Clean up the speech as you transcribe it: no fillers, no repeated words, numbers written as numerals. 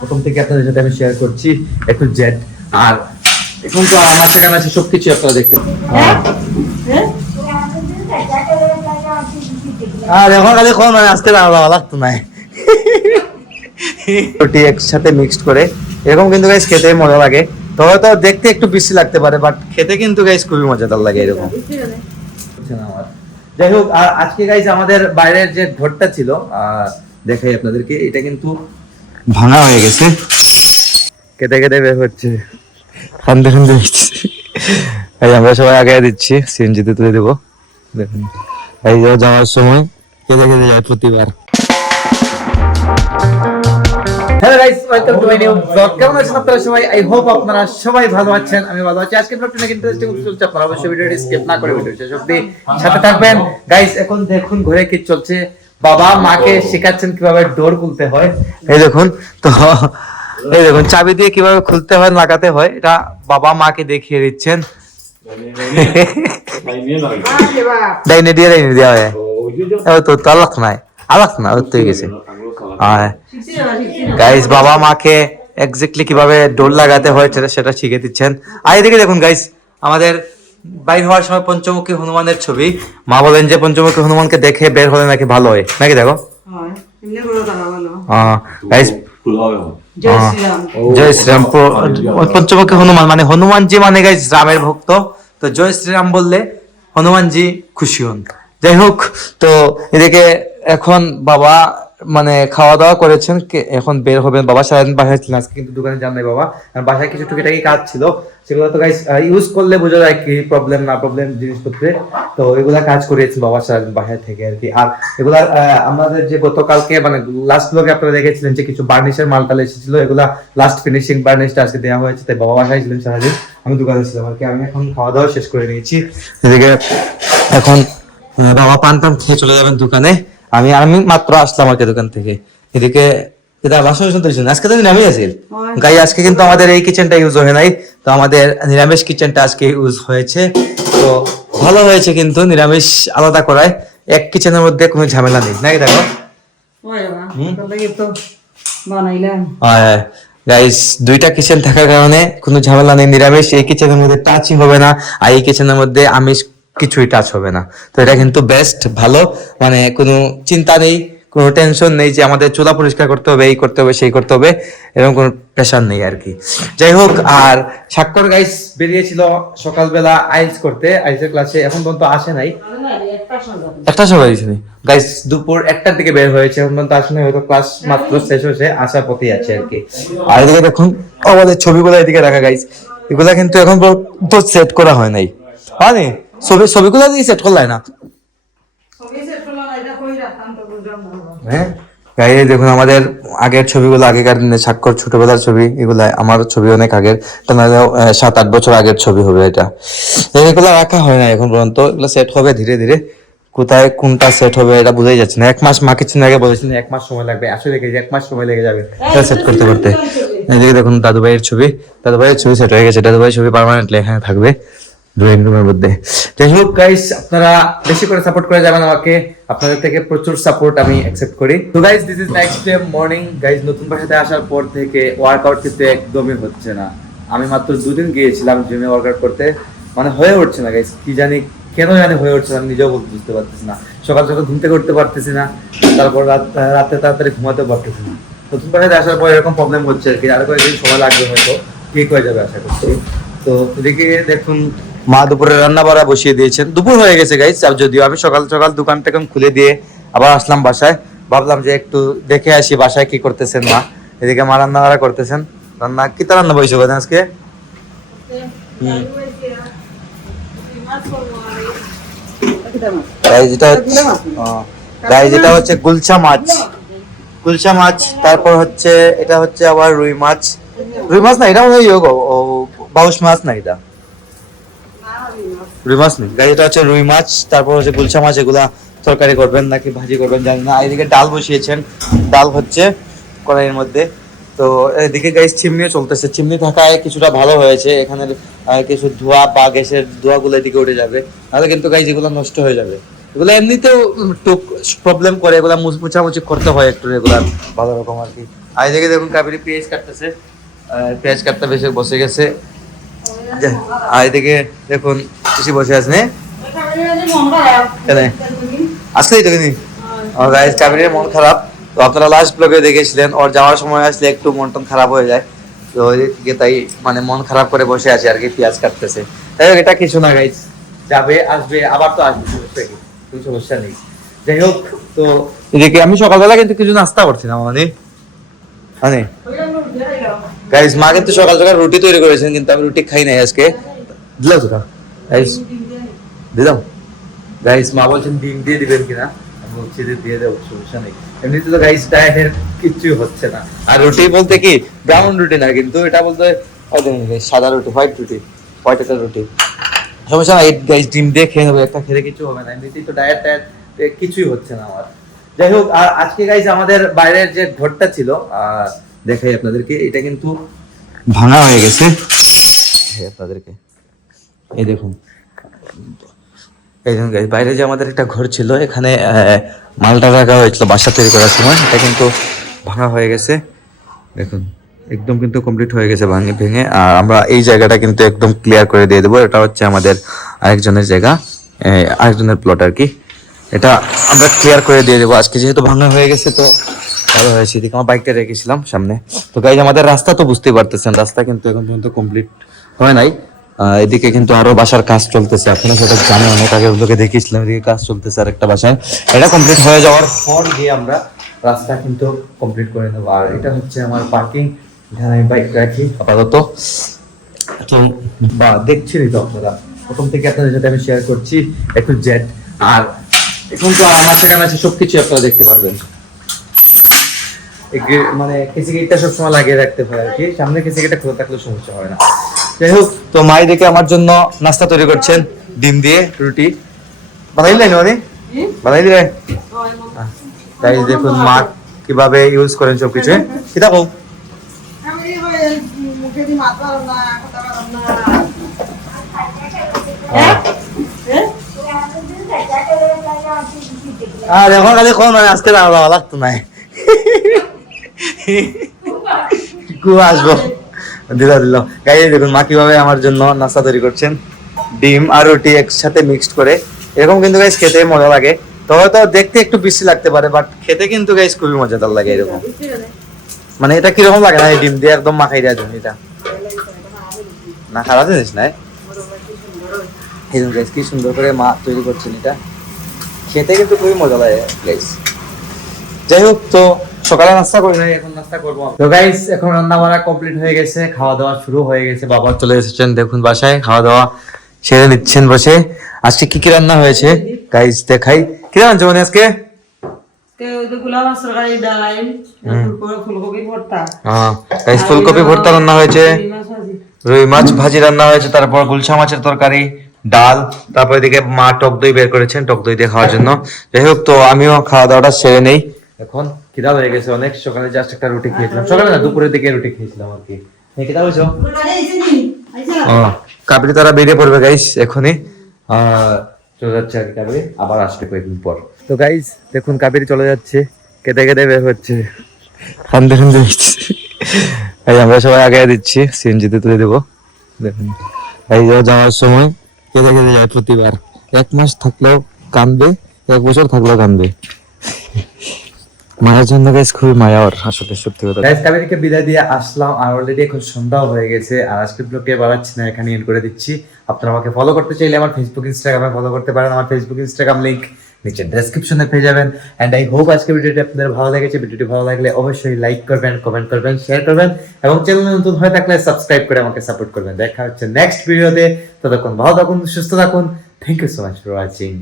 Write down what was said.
প্রথম থেকে আপনাদের সাথে আমি শেয়ার করছি একটু জেড। আর এখন তো আমার থেকে আছে সবকিছু আপনারা দেখতে আর এখন খালি কোন আজকে ভালো লাগতো না রুটি একসাথে মিক্সড করে এরকম কিন্তু গাইস খেতে মজা লাগে। তবে তো দেখতে একটু বেশি লাগতে পারে, বাট খেতে কিন্তু গাইস খুবই মজাদার লাগে এরকম। যাই হোক, আর আজকে গাইস আমাদের বাইরের যে ঘরটা ছিল দেখাই আপনাদেরকে, এটা কিন্তু ভাঙা হয়ে গেছে, কেটে কেটে বের হচ্ছে, খান্দে খান্দে এই আমরা সবাই আগে দিচ্ছি, সিএনজিতে তুলে দেবো। দেখুন এই যে যাওয়ার সময় কেটে কেটে যায় প্রতিবার। Hello guys, welcome to my new blog. কেমন আছেন আপনারা সবাই? আই হোপ আপনারা সবাই ভালো আছেন, আমি ভালো আছি। আজকের ব্লগটা অনেক ইন্টারেস্টিং চলছে, আপনারা অবশ্যই ভিডিওটি স্কিপ না করে ভিডিও শেষ অবধি সাথে থাকবেন। গাইস এখন দেখুন ঘরে কি চলছে, বাবা মাকে শেখাচ্ছেন কিভাবে ডোর খুলতে হয়। এই দেখুন, তো এই দেখুন চাবি দিয়ে কিভাবে খুলতে হয় লাগাতে হয়, এটা বাবা মাকে দেখিয়ে দিচ্ছেন। ডাইনে দিয়ে দেওয়া হয় তো আলাক নাই, আলাক না হতে গেছে। গাইস বাবা মাকে এক্স্যাক্টলি কিভাবে ডোর লাগাতে হয় সেটা শিখে দিচ্ছেন। আর এদিকে দেখুন গাইস, আমাদের বাইর হওয়ার সময় পঞ্চমুখী হনুমানের ছবি। মা বলেন যে পঞ্চমুখী হনুমানকে দেখে বের হলে নাকি ভালো হয় নাকি, দেখো গাইস। জয় শ্রীরাম। পঞ্চমুখী হনুমান মানে হনুমানজি মানে গাইস রামের ভক্ত, তো জয় শ্রীরাম বললে হনুমানজি খুশি হন। যাই হোক, তো এদিকে এখন বাবা মানে খাওয়া দাওয়া করেছেন, এখন বের হবেন। বাবা সারাদিন বাসায় ছিলেন, আজকে কিন্তু দোকানে যান নাই বাবা, বাসায় কিছু টুকিটাকি কাজ ছিল, সেগুলো তো গাইস ইউজ করলে বোঝা যায় কি প্রবলেম না প্রবলেম জিনিসপত্রে। তো এগুলা কাজ করিয়েছেন বাবা সারাদিন বাসায় থেকে আর কি। আর এগুলা আমাদের যে গতকালকে মানে লাস্ট ব্লগে আপনারা দেখেছিলেন যে কিছু বার্নিশের মালটাল এসেছিল, এগুলা লাস্ট ফিনিশিং বার্নিশটা আজকে দেওয়া হয়েছে, তাই বাবা বাসায় ছিলেন সারাদিন, আমি দোকানে ছিলাম আর কি। আমি এখন খাওয়া দাওয়া শেষ করে নিয়েছি, এদিকে এখন বাবা পান টান খেয়ে চলে যাবেন দোকানে। আমি মাত্র আসলাম আর কি দোকান থেকে। এদিকে আজকে তো নিরামিষ আছে গাই, আজকে কিন্তু আমাদের এই কিচেনটা ইউজ হয় নাই, তো আমাদের নিরামিষ কিচেনটা আজকে ইউজ হয়েছে। তো ভালো হয়েছে কিন্তু নিরামিষ আলাদা করায়, এক কিচেনের মধ্যে কোনো ঝামেলা নেই নাকি, দেখো গাইস দুইটা কিচেন থাকার কারণে কোনো ঝামেলা নেই। নিরামিষ এই কিচেনের মধ্যে টাচই হবে না, আর এই কিচেনের মধ্যে আমিষ কিছুই টাচ হবে না। তো এটা কিন্তু বেস্ট, ভালো, মানে কোনো চিন্তা নেই, কোনো টেনশন নেই যে আমাদের চুলা পরিষ্কার করতে হবে, এই করতে হবে সেই করতে হবে, এরকম কোনো প্রেশার নেই আর কি। যাই হোক, আর স্বাক্ষর গাইস বেরিয়েছিল সকালবেলা আইলস করতে, আইলসের ক্লাসে এখন পর্যন্ত আসে নাই, একটা সময় দিয়েছিনি গাইস, দুপুর 1টার দিকে বের হয়েছে, এখন পর্যন্ত আসে নাই, হয়তো ক্লাস মাত্র শেষ হয়েছে, আসার পথেই আছে আর কি। আর এদিকে দেখুন আমাদের ছবিগুলো এদিকে রাখা গাইস, এগুলা কিন্তু এখন পর্যন্ত সেট করা হয় নাই, মানে ছবিগুলো দিয়ে সেট করলাই না। হ্যাঁ দেখুন আমাদের আগের ছবিগুলো, আগেকার দিনে স্বাক্ষর ছোটবেলার ছবি, এগুলা আমার ছবি অনেক আগের, 7-8 বছর আগের ছবি হবে এটা। এগুলো রাখা হয় না এখন পর্যন্ত, এগুলো সেট হবে ধীরে ধীরে, কোথায় কোনটা সেট হবে এটা বোঝাই যাচ্ছে না। 1 মাস মাকে চিন্তা আগে বলেছিলেন 1 মাস সময় লাগবে, আসলে 1 মাস সময় লেগে যাবে সেট করতে করতে। এদিকে দেখুন দাদু ভাইয়ের ছবি সেট হয়ে গেছে, দাদু ভাইয়ের ছবি পার্মানেন্টলি এখানে থাকবে ড্রয়িং রুমের মধ্যে। যাই হোক গাইস, আপনারা বেশি করে সাপোর্ট করে যাবেন আমাকে, আপনাদের থেকে প্রচুর সাপোর্ট আমি অ্যাকসেপ্ট করি। তো guys this is next day morning. Guys নতুন বাসাতে আসার পর থেকে ওয়ার্কআউট কিন্তু একদমই হচ্ছে না। আমি মাত্র 2 দিন গিয়েছিলাম জিমে ওয়ার্কআউট করতে, মানে হয়ে উঠছে না গাইস, কি জানি কেন জানি হয়ে উঠছে না, আমি নিজেও বুঝতে পারতেছি না। সকাল সকাল ঘুম থেকে উঠতে পারতেছি না, তারপর রাতে তাড়াতাড়ি ঘুমাতে পারতেছি না। নতুন বাসাতে আসার পর এরকম প্রবলেম হচ্ছে আর কি, আরো কয়েকদিন সময় লাগবে, হয়তো ঠিক হয়ে যাবে আশা করছি। তো এদিকে দেখুন মা দুপুরে রান্না বাড়া বসিয়ে দিয়েছেন, দুপুর হয়ে গেছে গাইস, যদিও আমি সকাল সকাল দোকানটা খুলে দিয়ে আবার আসলাম বাসায়, ভাবলাম যে একটু দেখে আসি বাসায় কি করতেছেন মা। এদিকে মা রান্না বাড়া করতেছেন, রান্না কি তা রান্না বসে গেছেন আজকে? যেটা হচ্ছে গুলশা মাছ, তারপর হচ্ছে এটা হচ্ছে আবার রুই মাছ না, এটা মনে হয় বাউশ মাছ না, এটা রুই মাছ নেই গাইস, এটা হচ্ছে রুই মাছ, তারপর হচ্ছে গুলশা মাছ। এগুলা তরকারি করবেন নাকি ভাজি করবেন জানি না। এদিকে ডাল বসিয়েছেন, ডাল হচ্ছে কড়াইয়ের মধ্যে। তো এদিকে গাইস চিমনিও চলতেছে, চিমনি থাকায় কিছুটা ভালো হয়েছে, এখানে কিছু ধোঁয়া বা গ্যাসের ধোঁয়াগুলো এদিকে উঠে যাবে, নাহলে কিন্তু গাইস এগুলো নষ্ট হয়ে যাবে। এগুলো এমনিতেও টুক প্রবলেম করে, এগুলো মুছামুছি করতে হয় একটু রেগুলার ভালো রকম আর কি। আর এদিকে দেখুন কাবেরি পেঁয়াজ কাটতেছে, পেঁয়াজ কাটতে বেশি বসে গেছে। আর এদিকে দেখুন পিসি বসে আছে না, আসলেই তো কিন্তু গাইস কাবেরির মন খারাপ। তো আপনারা লাস্ট ব্লগে দেখেছিলেন ওর যাওয়ার সময় আসলে একটু মন টন খারাপ হয়ে যায়, তো এদিকে তাই মানে মন খারাপ করে বসে আছে আর কি, পেঁয়াজ কাটতেছে। তাই হোক এটা কিছু না গাইস, যাবে আসবে আবার তো আসবে, কোনো সমস্যা নেই। যাই হোক, তো এদিকে আমি সকালবেলা কিন্তু কিছু নাস্তা করছি না মানে গাইস, মা কিন্তু সকাল সকাল রুটি তৈরি করেছেন, কিন্তু আমি রুটি খাই নাই আজকে। দিলাম তো গাইস, দিলাম গাইস, মা বলছেন ডিম দিয়ে দিবেন কিনা, আমি বলছি দিয়ে দেবো, সমস্যা নেই। এমনিতে তো গাইস ডায়েটের কিচ্ছুই হচ্ছে না। আর রুটি বলতে কি ব্রাউন রুটি না, কিন্তু এটা বলতে সাদা রুটি, হোয়াইট রুটি, হোয়াইট একটা রুটি, সমস্যা নাই গাইস, ডিম দিয়ে খেয়ে নেবো, একটা খেলে কিছু হবে না। এমনিতেই তো ডায়েট কিছুই হচ্ছে না আমার। যাই হোক, আর আজকে গাইস আমাদের বাইরের যে ঘরটা ছিল দেখাই আপনাদেরকে, এটা কিন্তু ভাঙা হয়ে গেছে আপনাদেরকে, এই দেখুন। এই দেখুন গাইস, বাইরে যে আমাদের একটা ঘর ছিল, এখানে মালটা রাখা হয়েছিল বাসা তৈরি করার সময়, এটা কিন্তু ভাঙা হয়ে গেছে। দেখুন একদম কিন্তু কমপ্লিট হয়ে গেছে ভেঙে। আর আমরা এই জায়গাটা কিন্তু একদম ক্লিয়ার করে দিয়ে দেবো। এটা হচ্ছে আমাদের আরেকজনের জায়গা, আরেকজনের প্লট আর কি। এটা আমরা ক্লিয়ার করে দিয়ে দেবো আজকে, যেহেতু ভাঙা হয়ে গেছে তো ভালো হয়েছে। এদিকে আমার বাইকটা রেখেছিলাম সামনে। তো গাইজ আমাদের রাস্তা তো বুঝতেই পারতেছেন, রাস্তা কিন্তু এখন পর্যন্ত কমপ্লিট হয় নাই। এদিকে কিন্তু আরো বাসার কাজ চলতেছে, এখনো সেটা জানে, অনেক আগে ওগুলোকে দেখিয়েছিলাম। এদিকে কাজ চলতেছে আরেকটা বাসায়, এটা কমপ্লিট হয়ে যাওয়ার পর গিয়ে আমরা রাস্তা কিন্তু কমপ্লিট করে নেবো। আর এটা হচ্ছে আমার পার্কিং, এখানে আমি বাইক রাখি আপাতত। তো বা দেখছিলি তো আপনারা, প্রথম থেকে আপনাদের সাথে আমি শেয়ার করছি একটু জেট। আর এখন তো আমার সেখানে আছে সবকিছু আপনারা দেখতে পারবেন। মানে কেসি গেটটা সবসময় লাগিয়ে রাখতে হয় আর কি, সামনে কেসি গেটটা খোলা থাকলে সমস্যা হয় না। যাই হোক, তো মাই দেখে আমার জন্য নাস্তা তৈরি করছেন, ডিম দিয়ে রুটি বানাইলেন, মানে বানাই দিলেন। তাই দেখুন মা কিভাবে ইউজ করেন সবকিছু। কিতা কও আর এখন খালি কোন মানে আজকে লাগতো না আসবো দিল গাই। দেখুন মা কিভাবে আমার জন্য নাস্তা তৈরি করছেন, ডিম আর রুটি একসাথে মিক্সড করে। এরকম কিন্তু গাইস খেতে মজা লাগে, তবে তো দেখতে একটু বেশি লাগতে পারে, বাট খেতে কিন্তু গাইস খুবই মজাদার লাগে। এরকম মানে এটা কিরকম লাগে না, এই ডিম দিয়ে একদম মাখাই দেওয়া জন্য, এটা না খারাপ জিনিস নাই। এই গাইস কি সুন্দর করে মা তৈরি করছেন, এটা খেতে কিন্তু খুবই মজা লাগে গাইস। যাই হোক, তো সকালে নাস্তা করি নাই, এখন নাস্তা করবো। তো গাইস এখন রান্না বান্না কমপ্লিট হয়ে গেছে, খাওয়া দাওয়া শুরু হয়ে গেছে। বাবা চলে এসেছেন দেখুন বাসায়, খাওয়া দাওয়া সেরে নিচ্ছেন বসে। আজকে কি কি রান্না হয়েছে গাইস দেখাই। কি রান্না হচ্ছে আজকে? ফুলকপি ভর্তা রান্না হয়েছে, রুই মাছ ভাজি রান্না হয়েছে, তারপর গুলশা মাছের তরকারি, ডাল, তারপর এদিকে মা টক দই বের করেছেন টক দই দিয়ে খাওয়ার জন্য। যাই হোক, তো আমিও খাওয়া দাওয়াটা সেরে নেই, এখন খিদা হয়ে গেছে অনেক। সকালে জাস্ট একটা রুটি খেয়েছিলাম, সকালে না দুপুরের দিকে রুটি খেয়েছিলাম আর কি। খিদা হয়েছে, কাবরি তারা বেরিয়ে পড়বে গাইস এখনই, চলে যাচ্ছে আর কি কাবেরি, আবার আসবে কয়েকদিন পর। তো গাইস দেখুন কাবেরি চলে যাচ্ছে, কেটে কেটে বের হচ্ছে, কান্দে কান্দে আমরা সবাই আগে দিচ্ছি, সিএনজিতে তুলে দেবো। দেখুন এই যাওয়ার সময় কেটে কেটে যায় প্রতিবার, 1 মাস থাকলেও কান্দবে, 1 বছর থাকলেও কান্দবে। মায়ের জন্য গাইস খুবই মায়া ওর, আসলে সত্যি কথা। গাইস কাবেরিকে বিদায় দিয়ে আসলাম, আর অলরেডি এখন সন্ধ্যা হয়ে গেছে। আর আজকের ব্লগে বাড়াচ্ছি না, এখানে এন্ড করে দিচ্ছি। আপনারা আমাকে ফলো করতে চাইলে আমার ফেসবুক ইনস্টাগ্রামে ফলো করতে পারেন, আমার ফেসবুক ইনস্টাগ্রাম লিংক নিচে ডেসক্রিপশনে পেয়ে যাবেন। এন্ড আই হোপ আজকের ভিডিওটি আপনাদের ভালো লেগেছে। ভিডিওটি ভালো লাগলে অবশ্যই লাইক করবেন, কমেন্ট করবেন, শেয়ার করবেন, এবং চ্যানেলে নতুন হয়ে থাকলে সাবস্ক্রাইব করে আমাকে সাপোর্ট করবেন। দেখা হচ্ছে নেক্সট ভিডিওতে, ততক্ষণ ভালো থাকুন, সুস্থ থাকুন। Thank you so much for watching.